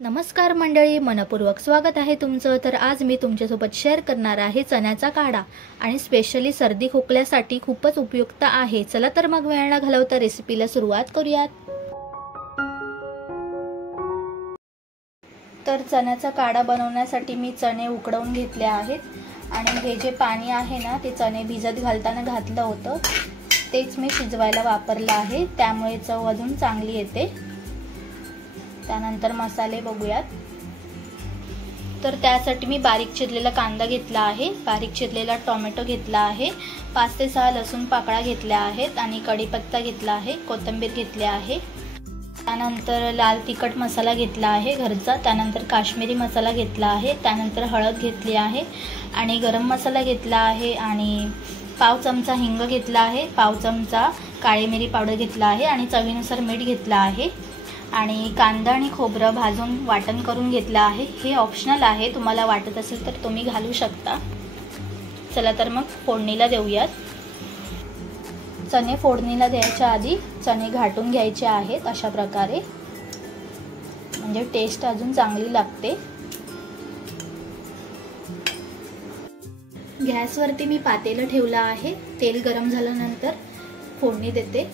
नमस्कार मंडळी, मनपूर्वक स्वागत आहे तुमचं। तर आज मी तुमच्यासोबत शेअर करणार आहे चण्याचा काढा आणि स्पेशली सर्दी खोकल्यासाठी खूपच उपयुक्त आहे। चला तर मग वेळ न घालवता रेसिपीला सुरुवात करूयात। तर चण्याचा काढा बनवण्यासाठी मी चणे उकडवून घेतले आहेत आणि हे जे पाणी आहे ना ते चणे भिजत घालताना घातलं होतं तेच मी शिजवायला वापरलं आहे, त्यामुळे चव अजून चांगली येते। त्यानंतर मसाले बघूयात। तर त्यासाठी मी बारीक चिरलेला कांदा घेतला आहे, बारीक चिरलेला टोमॅटो घेतला आहे, 5 ते 6 लसूण पाकळ्या घेतल्या आहेत आणि कढीपत्ता घेतला आहे, कोथिंबीर घेतली आहे। त्यानंतर लाल तिखट मसाला घेतला आहे घरचा, त्यानंतर काश्मीरी मसाला घेतला आहे, त्यानंतर हळद घेतली आहे आणि गरम मसाला घेतला आहे आणि पाव चमचा हिंग घेतला आहे, पाव चमचा काळी मिरी पावडर घेतला आहे आणि चवीनुसार मीठ घेतला आहे आणि कांदा आणि खोबरं भाजून वाटण करून घेतलं आहे। हे ऑप्शनल आहे, तुम्हाला वाटत असेल तर तुम्ही घालू शकता। चला तर मग फोडणीला देऊयात। चणे फोडणीला द्यायच्या आधी चणे घाटून घ्यायचे आहेत अशा प्रकारे, म्हणजे टेस्ट अजून चांगली लागते। गॅसवरती मी पातेलं ठेवलं आहे, तेल गरम झाल्यानंतर फोडणी देते।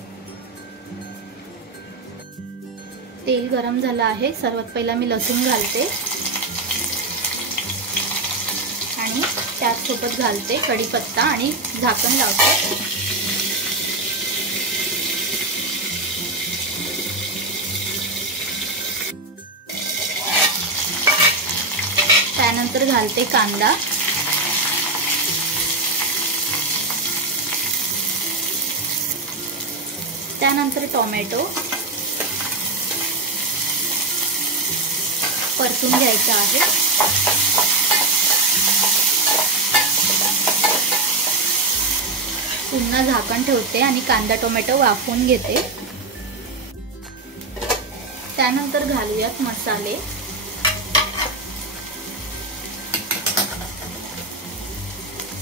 तेल गरम झालं आहे, सर्वात पहिला मी लसूण घालते आणि त्याचसोबत घालते कढीपत्ता आणि झाकण लावते। त्यानंतर घालते कांदा, त्यानंतर टोमॅटो परतून घ्यायचा आहे। पुन्हा झाकण ठेवते आणि कांदा टोमॅटो वाफवून घेते। त्यानंतर घालूयात मसाले।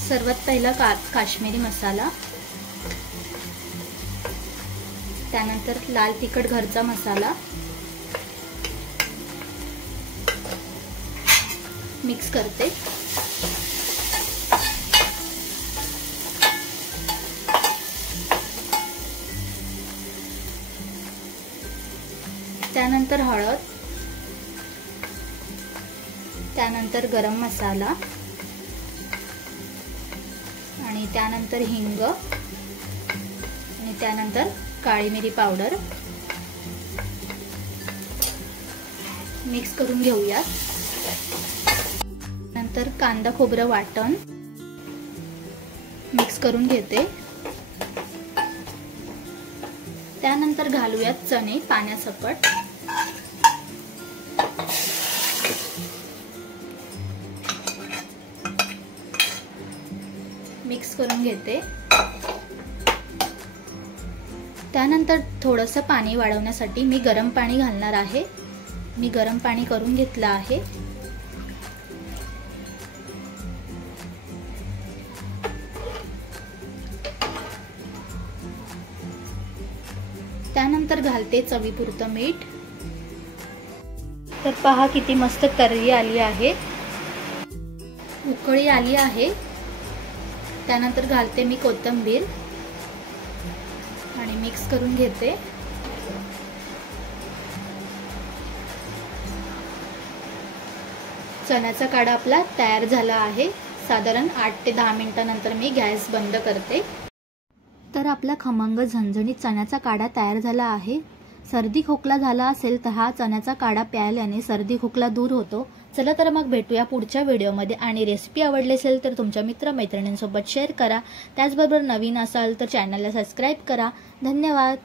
सर्वात पहिला काश्मीरी मसाला, त्यानंतर लाल तिखट घरचा मसाला मिक्स करते। त्यानंतर हळद, त्यानंतर गरम मसाला आणि त्यानंतर हिंग आणि त्यानंतर काळी मिरी पावडर मिक्स करून घेऊयात। नंतर कांदा खोबरं वाटण मिक्स करून घेते। त्यानंतर घालूयात चणे पाण्यासकट। मिक्स करून घेते। त्यानंतर थोडंसं पाणी वाढवण्यासाठी मी गरम पाणी घालणार आहे। मी गरम पाणी करून घेतलं आहे। त्यानंतर घालते चवीपुरतं मीठ। तर पहा किती मस्त तर्री आली आहे, उकळी आली आहे। त्यानंतर घालते मी कोथिंबीर आणि मिक्स करून घेते। चण्याचा काढा आपला तयार झाला आहे। साधारण 8 ते 10 मिनिटांनंतर मी गॅस बंद करते। तर आपला खमंग झणझणीत चण्याचा काढा तयार झाला आहे। सर्दी खोकला झाला असेल तर हा चण्याचा काढा प्यायल्याने सर्दी खोकला दूर होतो। चला तर मग भेटूया पुढच्या व्हिडिओमध्ये आणि रेसिपी आवडली असेल तर तुमच्या मित्रमैत्रिणींसोबत शेअर करा। त्याचबरोबर नवीन असाल तर चॅनलला सबस्क्राइब करा। धन्यवाद।